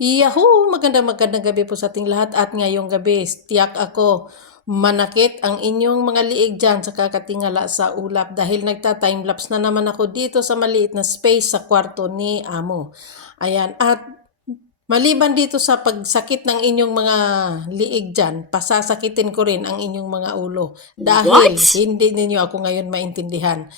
Yahoo! Magandang magandang gabi po sa ating lahat at ngayong gabi, tiyak ako, manakit ang inyong mga liig dyan sa kakatingala sa ulap dahil nagta-timelapse na naman ako dito sa maliit na space sa kwarto ni Amo. Ayan, at maliban dito sa pagsakit ng inyong mga liig dyan, pasasakitin ko rin ang inyong mga ulo dahil What? hindi ninyo ako ngayon maintindihan.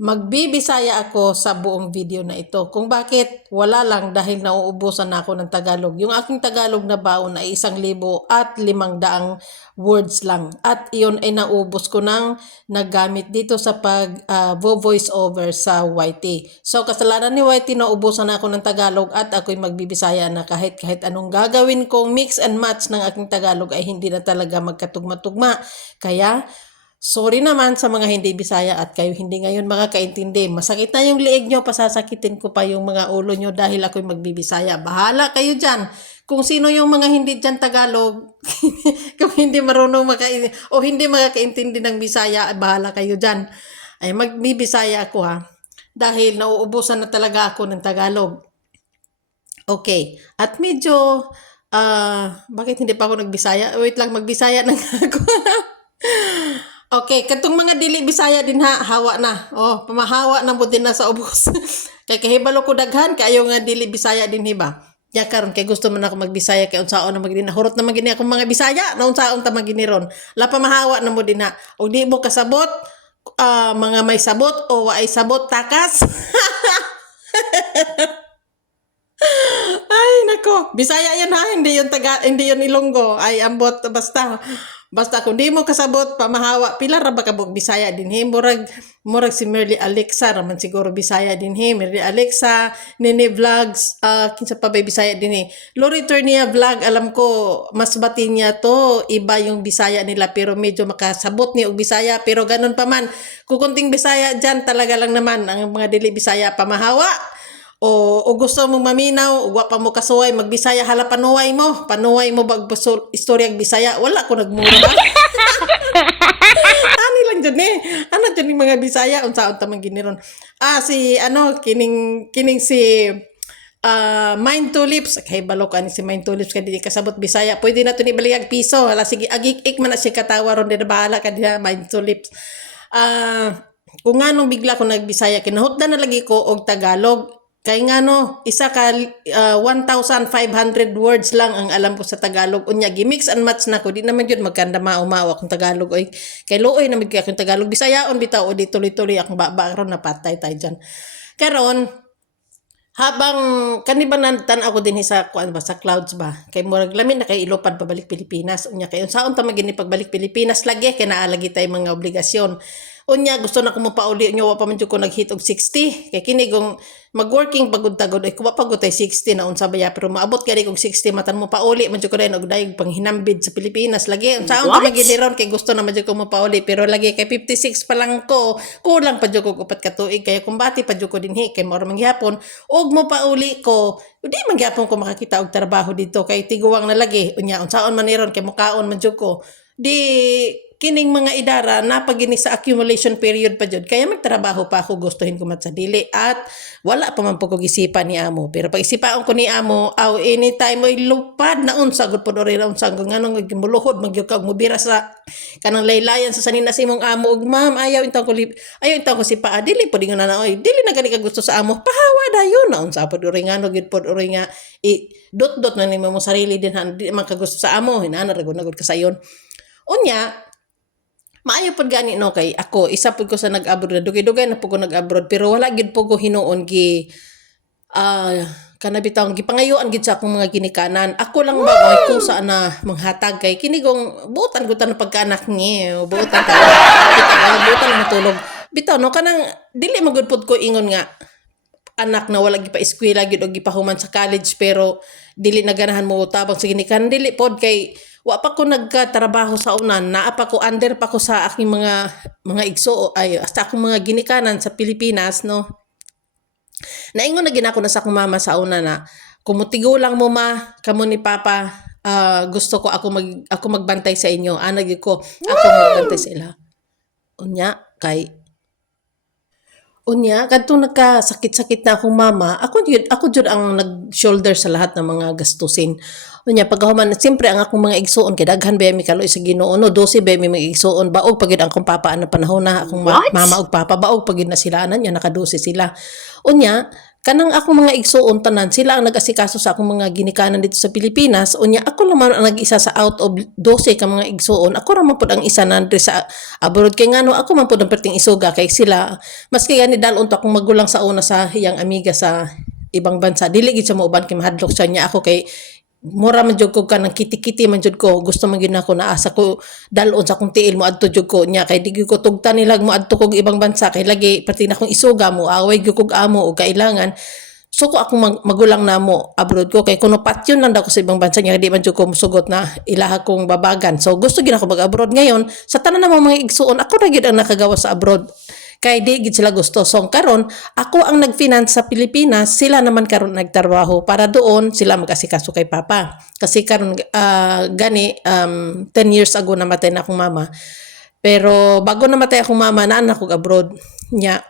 Magbibisaya ako sa buong video na ito. Kung bakit, wala lang dahil nauubusan na ako ng Tagalog. Yung aking Tagalog na baon ay isang libo at limang daang words lang. At iyon ay naubos ko nang nagamit dito sa pag ah, voice over sa YT. So kasalanan ni YT naubusan na ako ng Tagalog at ako'y magbibisaya na kahit kahit anong gagawin kong mix and match ng aking Tagalog ay hindi na talaga magkatugma-tugma. Kaya Sorry naman sa mga hindi Bisaya at kayo hindi ngayon makakaintindi. Masakit na yung liig nyo, pasasakitin ko pa yung mga ulo nyo dahil ako'y magbibisaya. Bahala kayo dyan. Kung sino yung mga hindi dyan Tagalog, kung hindi marunong maka o hindi makakaintindi ng Bisaya, bahala kayo dyan. Ay, magbibisaya ako ha. Dahil nauubusan na talaga ako ng Tagalog. Okay. At medyo, ah, bakit hindi pa ako nagbisaya? Wait lang, magbisaya na ako. Okay, katong mga dili Bisaya din ha, hawa na. Oh, pamahawa na mo din na sa ubos. kay kahibalo ko daghan kayo nga dili Bisaya din hiba. Ya karon kay gusto man ako magbisaya kay unsaon na magini hurot na magini akong mga Bisaya na unsaon ta maginiron. La pamahawa na mo din ha. Og di mo kasabot ah, mga may sabot o waay sabot takas. Nako. Bisaya yan ha, hindi yung taga, hindi yung Ilonggo. Ay, ambot, basta. Basta kung di mo kasabot, pamahawa, pila ra ba kabog Bisaya din he? Murag, murag si Merly Alexa, raman siguro Bisaya din he. Merly Alexa, Nene Vlogs, ah kinsa pa ba Bisaya din he? Lori Turnia Vlog, alam ko, mas bati niya to, iba yung Bisaya nila, pero medyo makasabot ni og Bisaya, pero ganun pa man. Kukunting Bisaya dyan, talaga lang naman, ang mga dili Bisaya, pamahawa o, o gusto mo maminaw, o pa mo kasuway, magbisaya, hala panuway mo, panuway mo bag istoryang bisaya, wala ko nagmura. Ani lang dyan eh. Ano dyan yung mga bisaya, unsaon tamang giniron. Ah, si, ano, kining, kining si, ah Mind Tulips, kay balok ani si Mind Tulips kay di kasabot Bisaya. Pwede na to ni baligag piso. Hala sige agik-ik man na siya katawa ron din bahala ka diha Mind Tulips. Ah kung nga nung bigla ko nagbisaya kinahutdan na lagi ko og Tagalog. Kay nga no, isa ka ah, 1,500 words lang ang alam ko sa Tagalog. Unya, gimix and match na ko. Di naman yun magkanda maumawa akong Tagalog. Oy, kay luoy naman kay akong Tagalog. Bisayaon bitaw o di tuloy-tuloy akong baba ron napatay tayo dyan. Karon, habang kanibanan tan ako din sa kuan ba sa clouds ba kay murag lamin na kay ilopad pabalik Pilipinas unya kay unsaon ta magini pagbalik Pilipinas lagi kay naalagi tay mga obligasyon unya gusto na ko mo pauli unya wa pa man jud ko naghit og 60 kay kini gong magworking pagud tagod ay kuwa pagud tay 60 na unsa ba ya pero maabot kay og 60 matan mo pauli. Man ko rin og dayog panghinambid sa Pilipinas lagi. Unsaon ta What? magini ron kay gusto na man ko mo pauli pero lagi kay 56 pa lang ko. Kulang pa ko upat ka tuig. Kay kumbati pa ko dinhi kay mao ra mangyapon ug mo pauli ko di man gyapon ko makakita og trabaho dito. Kay tiguwang na lagi. Unya unsaon man niron kay mukaon man jud ko di kining mga idara napagini sa accumulation period pa jud. Kaya magtrabaho pa ako gustuhin ko mat sa dili at wala pa man po kog isipan ni amo. Pero pag isipaon ko ni amo aw anytime mo'y lupad na unsa gud pod ori unsa gud nganong muluhod magyud ka mubira sa kanang laylayan sa sanina si mong amo. Ug ma'am ayaw intaw ko ayaw intaw ko si paa dili pod ingon na oy dili na gani ka gusto sa amo. Pahawa dayon na unsa pod ori ngano gid pod ori nga i dot dot na nimo mo sarili din han di man ka gusto sa amo. Hinana ra gud na gud ka unya maayo pod gani no? Kay ako isa pod ko sa nag-abroad dugay-dugay na po ko nag-abroad pero wala gid po ko hinuon gi ah kana bitaw gipangayuan gid sa akong mga ginikanan. Ako lang ba may kusa na manghatag kay kinigong buotan ko tan pagkaanak ni buotan ta buotan na matulog. Bitaw no? Kanang dili magud pod ko ingon nga anak na wala gipa eskwela gyud og gipahuman sa college pero dili na ganahan mo tabang sa ginikanan. Dili pod kay wa pa ko nagkatrabaho sa unan naa pa ko under pa ko sa aking mga mga igso ay sa akong mga ginikanan sa Pilipinas no? Naingon na ginako na sa akong mama sa una na kumutigo lang mo ma. Kamo ni papa ah, gusto ko ako mag ako magbantay sa inyo. Ana gyud ko ako magbantay sa ila. Unya kay Unya, kadto nagkasakit-sakit na akong mama, ako jud ako jud ang nag-shoulder sa lahat ng mga gastusin. Unya pagkahuman siyempre ang akong mga igsuon kay daghan ba mi kaloy sa Ginoo no 12 ba mi mga igsuon baog pagid ang akong papa na panahon na akong ma- What? mama ug papa baog pagid na sila anan nya naka-12 sila. Unya kanang akong mga igsuon tanan sila ang nag-asikaso sa akong mga ginikanan dito sa Pilipinas. Unya ako lang man ang nag-isa sa out of 12 ka mga igsuon. Ako ra man pud ang isa nandre sa abroad. Kay ngano ako man pud ang perting isuga kay sila. Maski gani dalon to akong magulang sa una sa hiyang amiga sa ibang bansa. Dili gid siya mauban kay mahadlok siya niya. Ako kay mura man jud ko ka ng kiti-kiti man jud ko. Gusto man gyud nako na asa ko dalon sa kung tiil mo adto jud ko niya. Kay di gyud ko tugta nilag mo adto kog ibang bansa. Kay lagi pati na kong isuga mo away gyud kog amo o kailangan. So ko akong mag- magulang na mo abroad ko. Kay kuno patyon lang daw ko sa ibang bansa niya di man jud ko musugot na ilaha kong babagan. So gusto gid ako mag-abroad. Ngayon sa tanan ng mga igsuon ako ra gid ang nakagawa sa abroad kay di sila gusto. So karon ako ang nag-finance sa Pilipinas, sila naman karon nagtrabaho para doon sila mag-asikaso kay papa. Kasi karon ah, gani um, 10 years ago namatay na akong mama. Pero bago namatay akong mama, naan ako abroad niya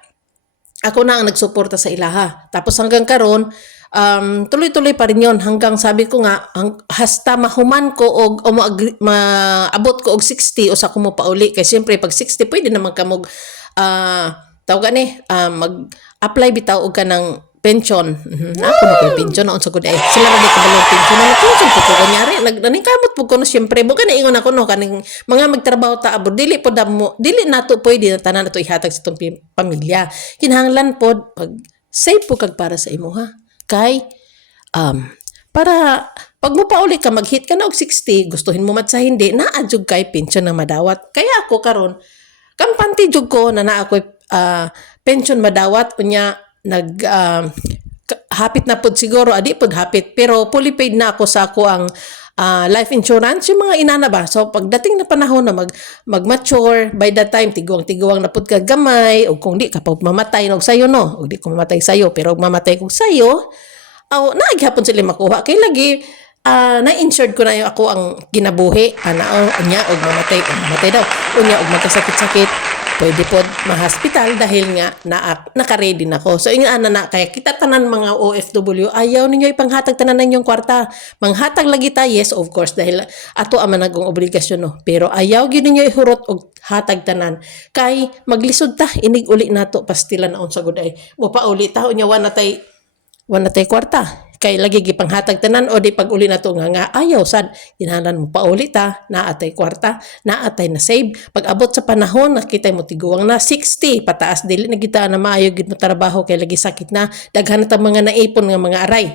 ako na ang nagsuporta sa ilaha. Tapos hanggang karon um, tuloy-tuloy pa rin yon hanggang sabi ko nga hang, hasta mahuman ko og o maabot ko og 60 o sa ko mo pauli kay siyempre pag 60 pwede naman ka mog ah tawag ni ah, mag-apply bitaw og ka ng pension. Mhm. Ako na ko'y pension na sa good ay. Sila na di kabalong pension na pension po ko kanyari. Nag naningkamot po ko no syempre mo kana ingon ako no kaning mga magtrabaho ta abroad dili po damo dili nato pwede na tanan nato ihatag sa itong pamilya. Kinahanglan pod pag save po kag para sa imo ha. Kay um para pag mo pa uli ka mag-hit ka na og 60 gustuhin mo mat sa hindi naa jud kay pension na madawat. Kaya ako karon kampante jud ko na naa ako'y ah, pension madawat. Unya nag ah, ka- hapit na pod siguro. Adi pod hapit pero fully paid na ako sa ako ang ah, life insurance. Yung mga inana ba? So pagdating na panahon na mag mag-mature by that time tiguang tiguang na pod ka gamay. O kung di ka pa mamatay og sayo no? O di ko mamatay sayo pero mamatay kog sayo aw naaghapon sila makuha. Kay lagi ah na-insured ko na yung ako ang ginabuhi ana o unya og mamatay og mamatay daw unya og magkasakit-sakit pwede pod ma-hospital dahil nga na naka-ready na ko. So, yung ana na, kaya kita tanan mga OFW, ayaw ninyo ipanghatag tanan ninyong kwarta. Manghatag lagi ta, yes, of course, dahil ato ang managong obligasyon, no. Pero ayaw gyud ninyo ihurot og hatag tanan. Kay maglisod ta, inig uli nato pastila na sa guday. Mo pa uli ta, unya wa na tay wala tay kwarta kay lagi gipanghatag tanan o di pag uli na to nga nga ayaw sad kinahanglan mo pauli ta naatay kwarta naatay na save. Pag abot sa panahon nakita mo tiguang na 60 pataas dili na kita na maayo gid mo trabaho kay lagi sakit na daghan ta mga naipon nga mga aray.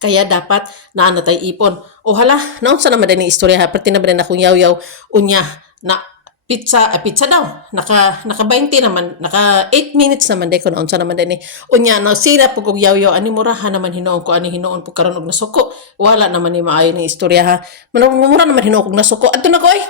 Kaya dapat naa na tay ipon. O hala naon sa naman din istorya ha? Perti na ba akong yaw-yaw unya na pizza ah, pizza daw. Naka naka 20 naman naka 8 minutes naman day ko naon sa naman din ni unya na sira po kog yaw-yaw. Ani murahan naman hinoon ko ani hinoon po karon og nasuko. Wala naman ni maayo ni istorya ha. Manong- mura naman hinoon kog nasuko. Adto na ko eh